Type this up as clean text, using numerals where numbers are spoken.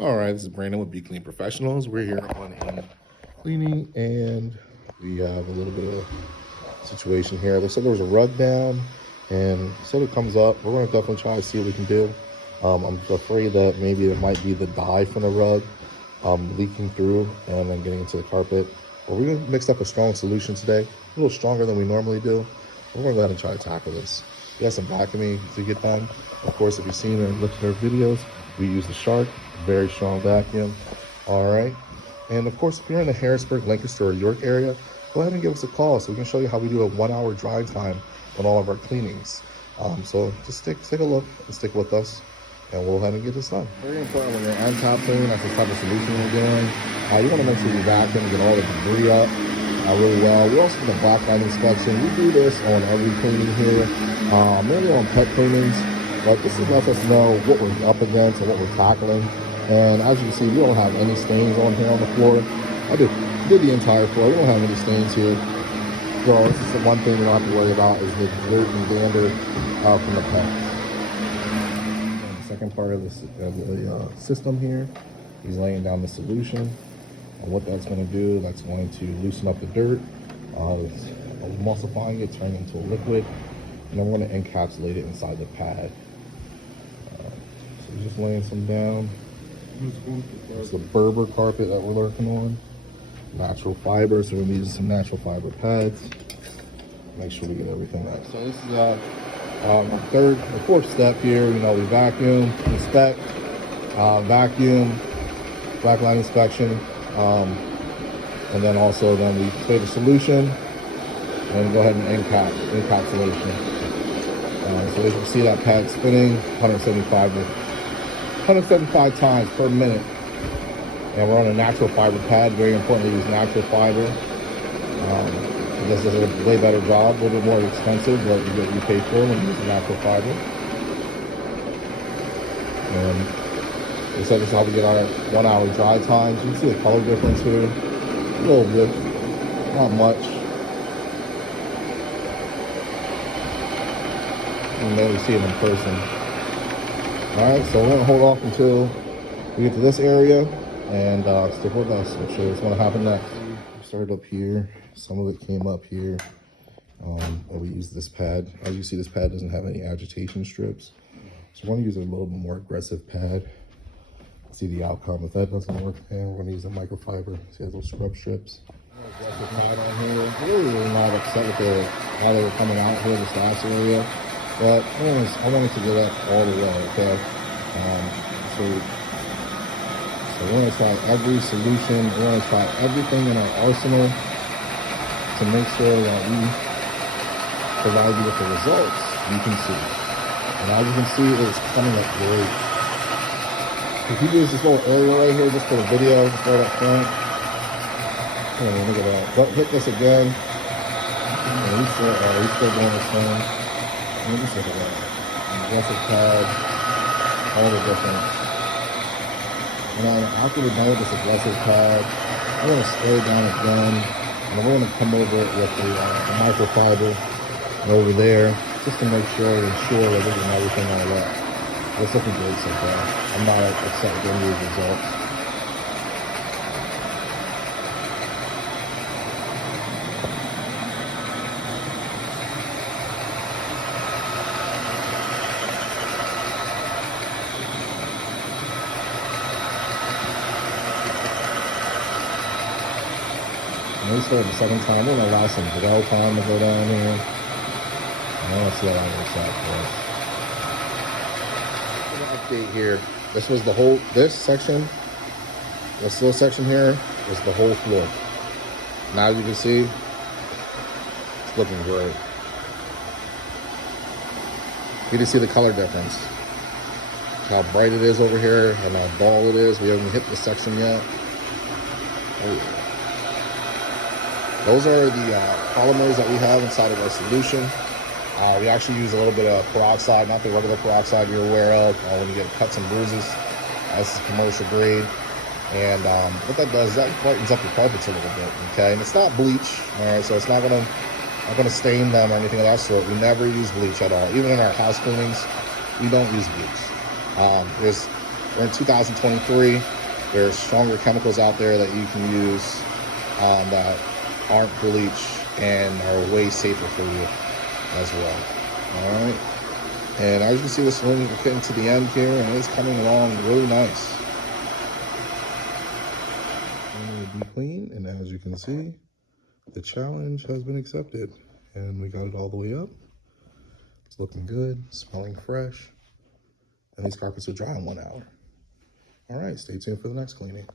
All right, this is Brandon with Be Clean Professionals. We're here on a cleaning, and we have a little bit of a situation here. They said there was a rug down, and so it comes up. We're going to definitely try to see what we can do. I'm afraid that maybe it might be the dye from the rug leaking through and then getting into the carpet. But we're going to mix up a strong solution today, a little stronger than we normally do. We're going to go ahead and try to tackle this. We got some vacuuming to get done. Of course, if you've seen or looked at our videos, we use the Shark, very strong vacuum. All right. And of course, if you're in the Harrisburg, Lancaster, or York area, go ahead and give us a call so we can show you how we do a 1-hour dry time on all of our cleanings. So just take a look and stick with us, and we'll go ahead and get this done. Very important when you're uncapping, that's the type of solution we're doing. You want to make sure you vacuum and get all the debris up really well. We also do the black light inspection. We do this on every cleaning here, mainly on pet cleanings, but this lets us know what we're up against and what we're tackling. And as you can see, we don't have any stains on here on the floor. I did the entire floor. We don't have any stains here. So this is the one thing we don't have to worry about is the dirt and dander from the pet. And the second part of the system here, he's laying down the solution. And what that's going to do, that's going to loosen up the dirt, it's emulsifying it, turning into a liquid, and then we're going to encapsulate it inside the pad. So we're just laying some down. It's the Berber carpet that we're working on. Natural fiber, so we're using some natural fiber pads. Make sure we get everything right. So this is our fourth step here. You know, we vacuum, inspect, vacuum, black light inspection, and then also we spray the solution and go ahead and encapsulation. So as you can see, that pad spinning 175 times per minute. And we're on a natural fiber pad. Very important to use natural fiber. This does a way better job, a little bit more expensive, but you get what you pay for when you use natural fiber. And so this is how we get our 1-hour dry times. You can see the color difference here. A little bit, not much. And then we see it in person. All right, so we're gonna hold off until we get to this area and stick with us. I'll show you what's gonna happen next. We started up here. Some of it came up here. And we use this pad. As you see, this pad doesn't have any agitation strips. So we're gonna use a little bit more aggressive pad. See the outcome. If that doesn't work, then we're gonna use the microfiber. See those scrub strips. Aggressive pad on here. We're really not upset with how they were coming out here, this last area. But anyways, I wanted to get up all the way, okay? So we're gonna try every solution. We're gonna try everything in our arsenal to make sure that we provide you with the results you can see. And as you can see, it's coming up great. If you use this little area right here just for the video, just right up front. Oh, look at that. Don't hit this again. He's still doing the same. Just look at that. Aggressive pad, all the difference. And then after we're done with this aggressive pad, we're going to spray down again. And then we're going to come over it with the microfiber over there, just to make sure and ensure that we're getting everything all up. It's looking great so far. I'm not upset with any of the results. And we started the second time. We're gonna allow some dwell time to go down here. And let's see how that works out for us. Update here. This was this section, this little section here was the whole floor. Now you can see, it's looking great. You can see the color difference. How bright it is over here and how dull it is. We haven't hit this section yet. Oh, yeah. Those are the polymers that we have inside of our solution. We actually use a little bit of peroxide, not the regular peroxide you're aware of when you get cuts and bruises. This is commercial grade. And what that does is that brightens up your carpets a little bit, okay? And it's not bleach, all right? So it's not gonna stain them or anything of that sort. We never use bleach at all. Even in our house cleanings, we don't use bleach. There's We're in 2023. There's stronger chemicals out there that you can use that aren't bleach and are way safer for you as well. All right. And as you can see, this wing, we're getting to the end here, and it's coming along really nice. It will be clean, and as you can see, the challenge has been accepted, and we got it all the way up. It's looking good, smelling fresh, and these carpets will dry in 1 hour. All right, stay tuned for the next cleaning.